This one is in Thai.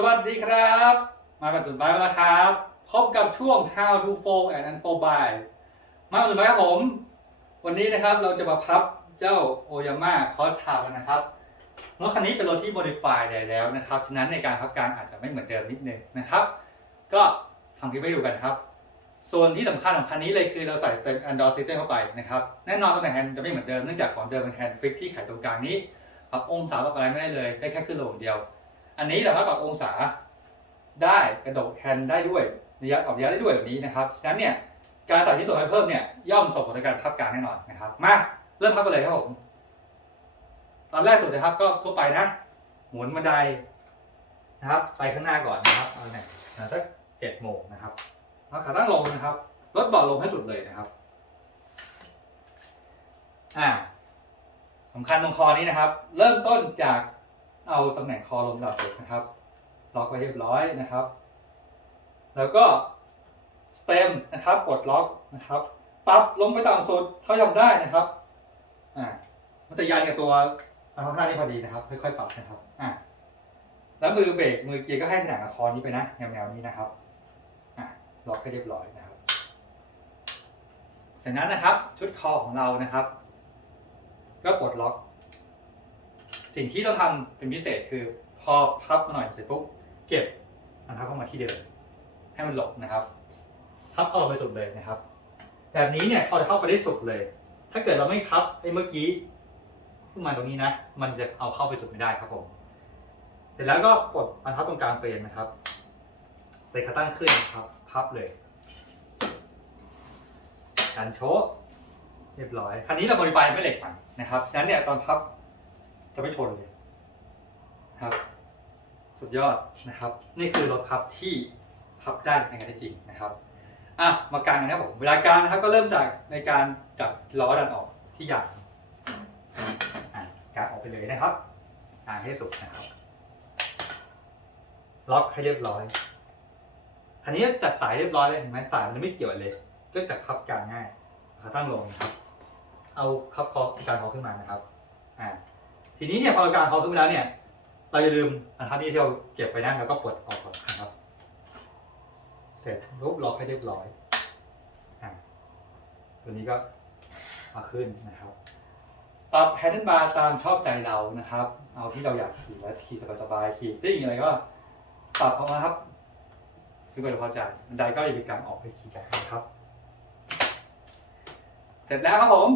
สวัสดีครับ มาป็นสุดท้ายแล้วครับ พบกับช่วง How to Fold and Unfold by มาป็นสุดท้ายครับผม วันนี้นะครับเราจะมาพับเจ้า Oyama Cross t a b นะครับรถคันนี้เป็นรถที่ modify ได้แล้วนะครับฉะนั้นในการพับการอาจจะไม่เหมือนเดิมนิดนึงนะครับ ก็ทำคลิปให้ดูกันครับ ส่วนที่สำคัญของคันนี้เลยคือเราใส่ Step Android System เข้าไปนะครับแน่นอนตำแหน่งแฮนด์จะไม่เหมือนเดิมเนื่องจากของเดิมเป็นแฮนด์ฟิกที่ไขตรงกลางนี้ปรับองศาปรับอะไรไม่ได้เลยได้แค่ขึ้นลงเดียว อันนี้เราก็ปรับองศาได้กระโดดแฮนด์ได้ด้วยระยะออกระยะได้ด้วยแบบนี้นะครับฉะนั้นเนี่ยการใส่ที่ส่วนให้เพิ่มเนี่ยย่อมส่งผลในการพับการแน่นอนนะครับมาเริ่มพับกันเลยครับผมตอนแรกสุดนะครับก็ทั่วไปนะ หมุนบันไดนะครับ ไปข้างหน้าก่อนนะครับเอาเนี่ยสักเจ็ดโมงนะครับเอาขาตั้งลงนะครับลดเบาะลงให้สุดเลยนะครับ อ่าสำคัญตรงคอนี้นะครับ เริ่มต้นจาก เอาตำแหน่งคอลงดับสุดนะครับ ล็อกไว้เรียบร้อยนะครับ แล้วก็สเต็มนะครับปลดล็อกนะครับปรับลงไปต่ำสุดเท่าที่ทำได้นะครับอ่ามันจะยันกับตัวอันข้างหน้านี่พอดีนะครับ ค่อยๆปรับนะครับอ่าแล้วมือเบรกมือเกียร์ก็ให้ขนาดกับคอนี้ไปนะแนวๆนี้นะครับอ่าล็อกให้เรียบร้อยนะครับจากนั้นนะครับชุดคอของเรานะครับ ก็ปลดล็อก สิ่งที่ต้องทำเป็นพิเศษคือพอพับมาหน่อยเสร็จปุ๊บเก็บนะครับเข้ามาที่เดิมให้มันหลบนะครับพับเข้าไปสุดเลยนะครับ แบบนี้เนี่ยเขาจะเข้าไปได้สุดเลย ถ้าเกิดเราไม่พับไอ้เมื่อกี้ขึ้นมาตรงนี้นะ มันจะเอาเข้าไปสุดไม่ได้ครับผมเสร็จแล้วก็ปลดบรรทัดตรงกลางเฟรมนะครับเตะขาตั้งขึ้นนะครับ พับเลยการโชว์เรียบร้อยคันนี้เราโมดิฟายไม่เหล็กมันนะครับ ฉะนั้นเนี่ยตอนพับ จะไม่ชนเลยครับ สุดยอดนะครับ นี่คือรถพับที่พับได้ในการจริงนะครับอะมากางกันนะครับผมเวลากางนะครับก็เริ่มจากในการจับล้อดันออกที่ยางกางออกไปเลยนะครับกางให้สุดนะครับ ล็อกให้เรียบร้อยอันนี้จัดสายเรียบร้อยเลยเห็นไหมสายมันไม่เกี่ยวเลย ก็จัดพับกางง่ายขาตั้งลงนะครับ เอาพับคอการคอขึ้นมานะครับ อ่า ทีนี้เนี่ยพอเราการคอขึ้นมาแล้วเนี่ย เราอย่าลืมอันทัดนี้ที่เราเก็บไปนะแล้วก็ปลดออกก่อนนะครับ เสร็จรูปล็อกให้เรียบร้อยอ่าตัวนี้ก็เอาขึ้นนะครับปรับแฮนด์บาร์ตามชอบใจเรานะครับ เอาที่เราอยากขี่แล้วขี่สบายๆขี่ซิ่งอะไรก็ปรับออกมาครับ คือเป็นพอใจบันไดก็อย่าไปกางออกไปขี่กันนะครับ เสร็จแล้วครับผม